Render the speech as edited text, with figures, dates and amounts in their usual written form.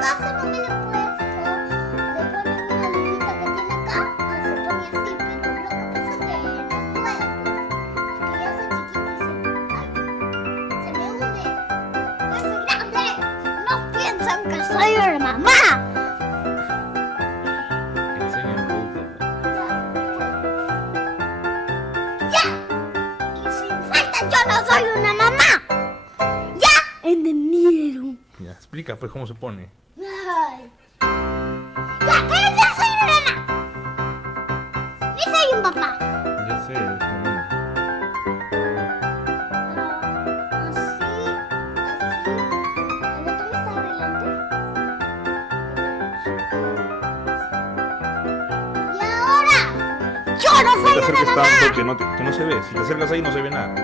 casa no me lo he puesto. Se pone una lunita que tiene acá. Se pone así, pero lo que pasa es que no puedo. Es que ya soy chiquita y se me hunde. ¡Yo soy grande! ¡No piensan que soy una mamá! Enseña el producto. ¡Ya! Y sin falta yo no soy una mamá. ¿Ya? ¿Entendieron? Ya, explica pues cómo se pone. Ay. Ya, pero yo soy una mamá. Ni soy un papá. Ya sé, es mamá. Así, así. ¿El otro está brillante? Y ahora, yo no No soy te una acerques mamá. tanto que no se ve. Si te acercas ahí no se ve nada.